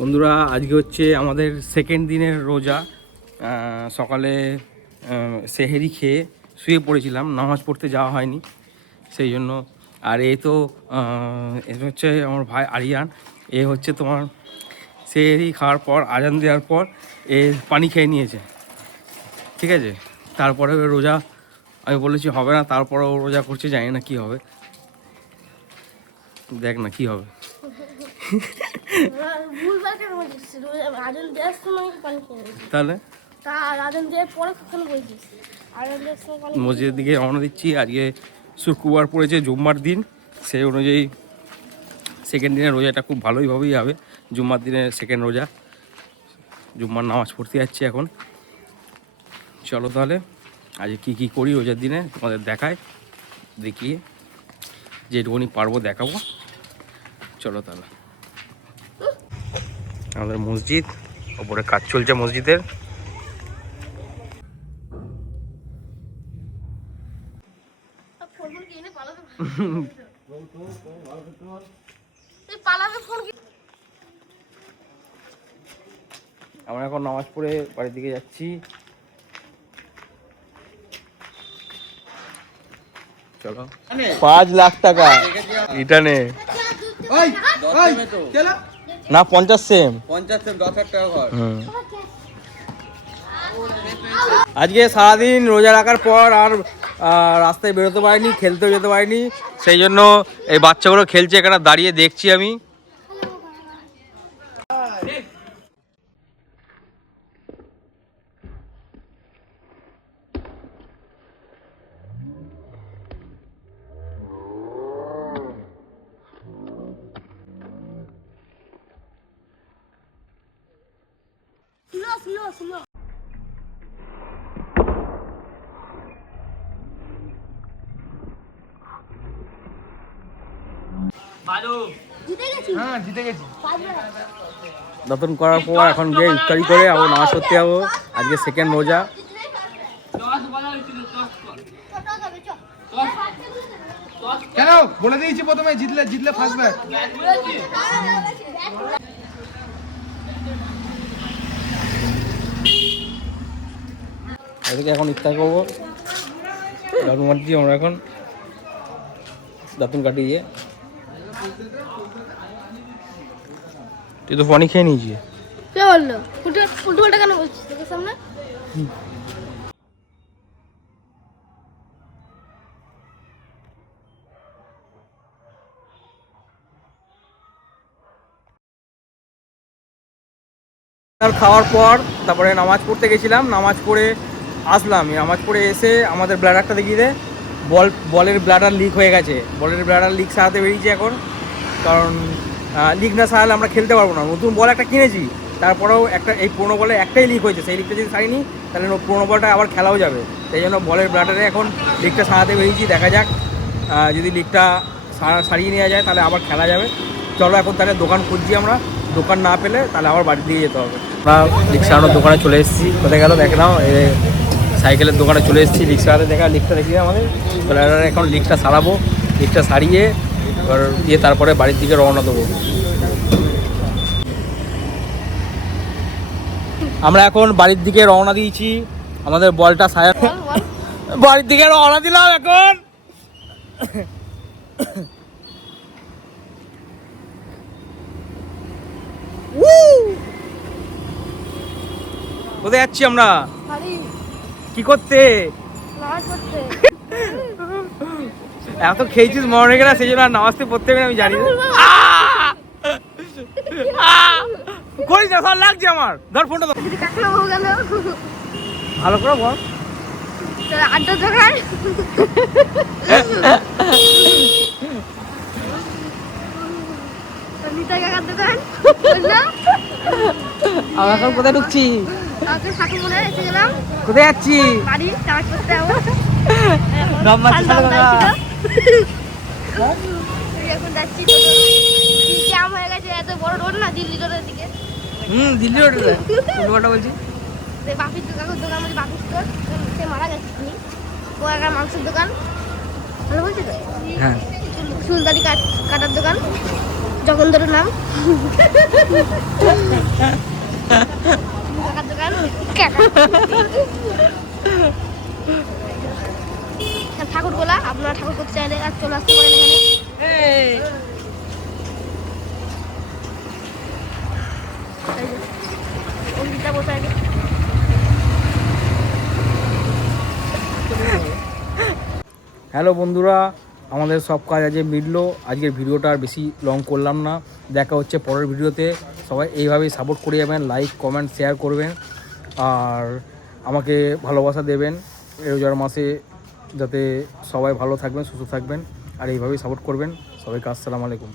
বন্ধুরা, আজকে হচ্ছে আমাদের সেকেন্ড দিনের রোজা। সকালে সেহেরি খেয়ে শুয়ে পড়েছিলাম, নামাজ পড়তে যাওয়া হয়নি সেই জন্য। আর এ তো এ হচ্ছে আমার ভাই আরিয়ান। এ হচ্ছে তোমার সেহেরি খাওয়ার পর, আজান দেওয়ার পর এ পানি খেয়ে নিয়েছে, ঠিক আছে। তারপরে রোজা আমি বলেছি হবে না, তারপরে ও রোজা করছে, জানি না কী হবে, দেখ না কী হবে। তাহলে মসজিদের দিকে রওনা দিচ্ছি। আজকে শুক্রবার পড়েছে, জুম্মার দিন, সেই অনুযায়ী সেকেন্ড দিনের রোজাটা খুব ভালোইভাবেই হবে। জুম্মার দিনের সেকেন্ড রোজা, জুম্মার নামাজ পড়তে যাচ্ছি এখন। চলো তাহলে আজকে কী কী করি রোজার দিনে তোমাদের দেখায়, দেখিয়ে যেটুকুনি পারবো দেখাবো। চলো তাহলে। আমাদের মসজিদ, ওপরে কাজ চলছে মসজিদের। আমরা এখন নামাজ পড়ে বাড়ির দিকে যাচ্ছি। চলো। 5 লাখ টাকা এটা নে না, 50 সেম 10,000 টাকা ঘর। আজকে সারাদিন রোজা রাখার পর আর রাস্তায় বেরোতে পারিনি, খেলতেও যেতে পারিনি, সেই জন্য এই বাচ্চাগুলো খেলছে, এখানে দাঁড়িয়ে দেখছি আমি। নতুন করার পর এখন গিয়ে ইফতারি করে আবার নামাজ পড়তে যাবো। আজকে সেকেন্ড রোজা। কেন বলে দিয়েছি প্রথমে, জিতলে ফার্স্ট ব্যাট। এদিকে এখন ইফতার করবো, দাঁতুন কাটছি আমরা এখন, দাঁতুন কাটিয়ে। তুই তো পানি খেয়ে নিয়েছি। কে বললো উল্টো কেন বলছিস তোকে সামনে? খাওয়ার পর তারপরে নামাজ পড়তে গেছিলাম, নামাজ পড়ে আসলাম। নামাজ পড়ে এসে আমাদের ব্লাডারটা দেখিয়ে দে, বলের ব্লাডার লিক হয়ে গেছে। বলের ব্লাডার লিক সারাতে বেরিয়েছি এখন, কারণ লিক না সারালে আমরা খেলতে পারবো না। নতুন বল একটা কিনেছি, তারপরেও একটা এই পুরোনো বলে একটাই লিক হয়েছে, সেই লিকটা যদি সারিনি তাহলে পুরোনো বলটা আবার খেলাও যাবে। সেই জন্য বলের ব্লাডারে এখন লিকটা সারাতে বেরিয়েছি, দেখা যাক যদি লিকটা সারিয়ে নেওয়া যায় তাহলে আবার খেলা যাবে। চলো এখন তাহলে দোকান খুঁজছি আমরা, দোকান না পেলে তাহলে আবার বাড়ি দিয়ে যেতে হবে। আমরা লিক সারানোর দোকানে চলে এসেছি। কোথায় গেল দেখলাম, সাইকেলের দোকানে চলে এসেছি। লিক সারাতে দেখা, লিকটা দেখিয়ে আমাদের ব্লাডারে এখন লিকটা সারাবো। লিকটা সারিয়ে এবার দিয়ে তারপরে বাড়ির দিকে রওনা দেবো। আমরা এখন বাড়ির দিকে রওনা দিয়েছি, আমাদের বলটা সারা বাড়ির দিকে রওনা দিলাম এখন। কোথায় যাচ্ছি আমরা, কি করতে? এত খেয়েছিস মনে রেখে না, সেই জন্য আর নামাজতে পড়তে হবে আমি জানি না। করিস না, ভালো লাগছে আমার। ধর ফোনটা ধর, ভালো করে বল। আড্ডা দোকান আমরা এখন কোথায় ঢুকছি? কোথায় যাচ্ছি? দিল্লি রোডের দিকে। দিল্লি রোডে কোনটা বলছি? বাপির দোকান, বাপির স্টোর, সে মারা গেছে। ও একটা মাংসের দোকান, ভালো বলছি তো? হ্যাঁ, চুলদারি কাটার দোকান। জগন্ধর নাম কাকার দোকান ঠাকুরগোলা। আপনারা ঠাকুর করতে চাইলে আর চলে আসতে পারেন এখানে। অঙ্কিতা বসে আছে। হ্যালো বন্ধুরা, আমাদের সব কাজ আজ মিটলো। আজকের ভিডিওটা আর বেশি লং করলাম না। দেখা হচ্ছে পরের ভিডিওতে। সবাই এইভাবেই সাপোর্ট করে যাবেন, লাইক কমেন্ট শেয়ার করবেন আর আমাকে ভালোবাসা দেবেন এই রোজার মাসে, যাতে সবাই ভালো থাকবেন, সুস্থ থাকবেন আর এইভাবেই সাপোর্ট করবেন। সবাইকে আসসালামু আলাইকুম।